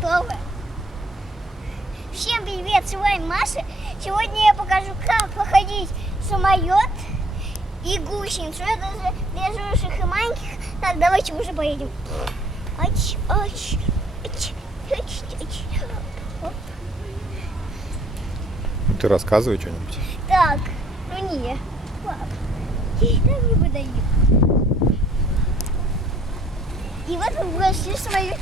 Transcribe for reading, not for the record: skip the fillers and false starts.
готовы. Всем привет, с вами Маша. Сегодня я покажу, как походить самолет и гусеницу. Это же для взрослых и маленьких. Так, давайте уже поедем. Ты рассказывай что-нибудь. Так, ну не. Пап, там не выдаю. И вот мы вошли в самолет.